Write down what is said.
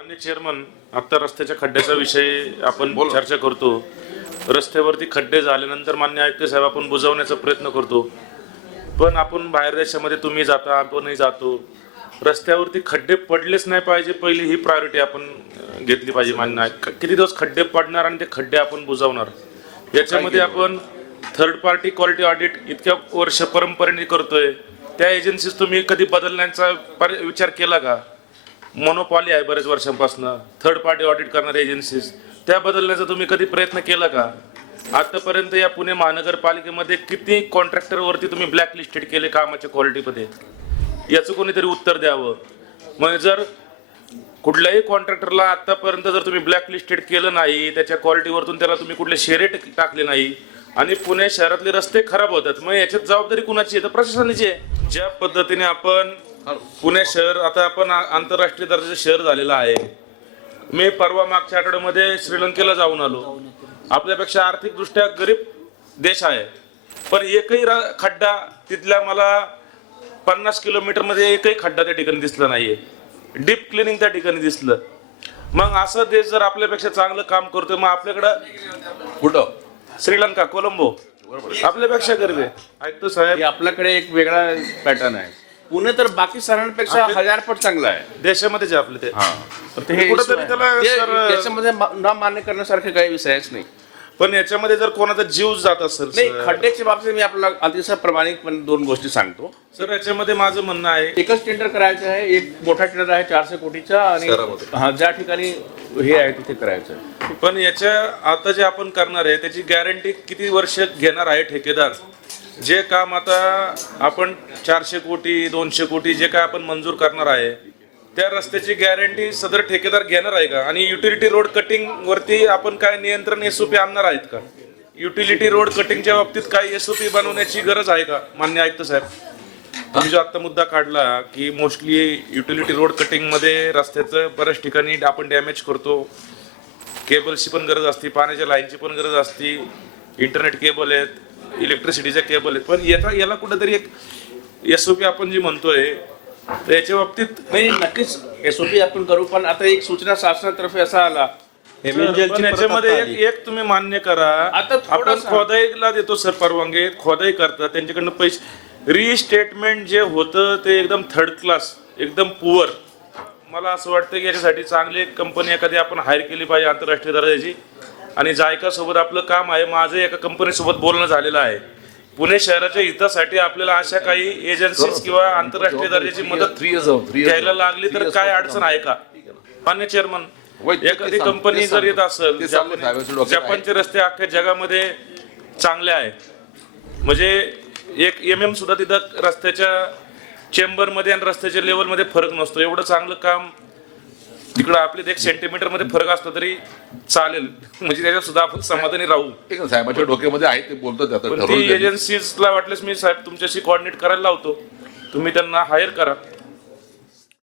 मान्य चेअरमन, आता रस्त्याच्या खड्ड्याचा विषय आपण चर्चा करतो. रस्त्यावरती खड्डे झाल्यानंतर मान्य आयुक्त साहेब आपण बुजवण्याचा प्रयत्न करतो, पण आपण बाहेर देशामध्ये तुम्ही जाता आपणही जातो, रस्त्यावरती खड्डे पडलेच नाही पाहिजे पहिली ही प्रायोरिटी आपण घेतली पाहिजे. मान्य आहे किती दिवस खड्डे पडणार आणि ते खड्डे आपण बुजवणार, याच्यामध्ये आपण थर्ड पार्टी क्वालिटी ऑडिट इतक्या वर्ष परंपरेने करतोय. त्या एजन्सीज तुम्ही कधी बदलण्याचा विचार केला का? मोनोपॉली आहे बरेच वर्षांपासून थर्ड पार्टी ऑडिट करणारे एजन्सीज, त्या बदलण्याचा तुम्ही कधी प्रयत्न केला का? आतापर्यंत या पुणे महानगरपालिकेमध्ये किती कॉन्ट्रॅक्टरवरती तुम्ही ब्लॅक लिस्टेड केले कामाच्या क्वालिटीमध्ये, याचं कोणीतरी उत्तर द्यावं. मग जर कुठल्याही कॉन्ट्रॅक्टरला आतापर्यंत जर तुम्ही ब्लॅक लिस्टेड केलं नाही, त्याच्या क्वालिटीवरतून त्याला तुम्ही कुठले शेरे टाकले नाही आणि पुणे शहरातले रस्ते खराब होतात, मग याच्यात जबाबदारी कुणाची आहे? तर प्रशासनाची आहे. ज्या पद्धतीने आपण पुणे शहर आता आपण आंतरराष्ट्रीय दर्जाचे शहर झालेलं आहे. मी परवा मागच्या आठवड्यामध्ये श्रीलंकेला जाऊन आलो. आपल्यापेक्षा आर्थिकदृष्ट्या गरीब देश आहे, पण एकही खड्डा तिथल्या मला 50 किलोमीटरमध्ये एकही खड्डा त्या ठिकाणी दिसला नाहीये. डीप क्लिनिंग त्या ठिकाणी दिसलं. मग असं देश जर आपल्यापेक्षा चांगलं काम करतोय, मग आपल्याकडं कुठं? श्रीलंका, कोलंबो आपल्यापेक्षा गरीब आहे. ऐकतो साहेब, आपल्याकडे एक वेगळा पॅटर्न आहे. पुणे तर बाकी शहरांपेक्षा 1000 पट चांगला आहे देशामध्येच आपले ते. ते कुठंतरी त्याला त्याच्यामध्ये न मान्य करण्यासारखे काही विषयच नाही. पण याच्यामध्ये जर कोणाचा जीव जात असेल नाही, खड्ड्याच्या बाबतीत मी आपल्याला अतिशय प्रामाणिकपणे 2 गोष्टी सांगतो. सर, याच्यामध्ये माझं म्हणणं आहे एकच टेंडर करायचं आहे. एक मोठा टेंडर आहे 400 कोटीचा आणि ज्या ठिकाणी हे आहे तिथे करायचं आहे. पण याच्या आता जे आपण करणार आहे त्याची गॅरंटी किती वर्ष घेणार आहे ठेकेदार? जे काम आता आपण 400 कोटी 200 कोटी जे काय आपण मंजूर करणार आहे, त्या रस्त्याची गॅरंटी सदर ठेकेदार घेणार आहे का? आणि युटिलिटी रोड कटिंग वरती आपण काय नियंत्रण एसओपी आणणार आहेत का? युटिलिटी रोड कटिंगच्या बाबतीत काही एसओपी बनवण्याची गरज आहे का? मान्य आयुक्त साहेब, तुम्ही जो आता मुद्दा काढला की मोस्टली युटिलिटी रोड कटिंग मध्ये रस्त्याचं बऱ्याच ठिकाणी आपण डॅमेज करतो. केबलची पण गरज असते, पाण्याच्या लाईनची पण गरज असते, इंटरनेट केबल आहेत, इलेक्ट्रिसिटीच्या केबल आहेत, पण याला कुठेतरी एक एसओपी आपण जी म्हणतोय तर याच्या बाबतीत नाही, नक्कीच एसओपी आपण करू. पण आता एक सूचना शासनातर्फे असा आला, पण याच्यामध्ये एक तुम्ही मान्य करा. आता आपण खोदाईला देतो सर परवानगी, खोदाई करतात त्यांच्याकडनं पैसे, रिस्टेटमेंट जे होतं ते एकदम थर्ड क्लास, एकदम पुअर. मला असं वाटतं की याच्यासाठी चांगली कंपनी एखादी आपण हायर केली पाहिजे आंतरराष्ट्रीय दर्जाची. आणि जायका सोबत आपलं काम आहे. माझं एका कंपनीसोबत बोलणं झालेलं आहे. पुणे शहराच्या हितासाठी आपल्याला अशा काही एजन्सीज किंवा आंतरराष्ट्रीय दर्जाची मदत घ्यायला लागली तर काय अडचण आहे का? मान्य चेअरमन, एखादी कंपनी जर येत असेल, जपानचे रस्ते अख्ख्या जगामध्ये चांगले आहेत, म्हणजे एक MM सुद्धा तिथं रस्त्याच्या चेंबरमध्ये आणि रस्त्याच्या लेवलमध्ये फरक नसतो. एवढं चांगलं काम तिकडं आपले 1 सेंटीमीटर मध्ये फरक असतो तरी चालेल, म्हणजे त्याच्यात सुद्धा आपण समाधानी राहू. साहेबांच्या डोक्यामध्ये आहे ते बोलतात. ती एजन्सीजला वाटल्यास मी साहेब तुमच्याशी कोऑर्डिनेट करायला लावतो, तुम्ही त्यांना हायर करा.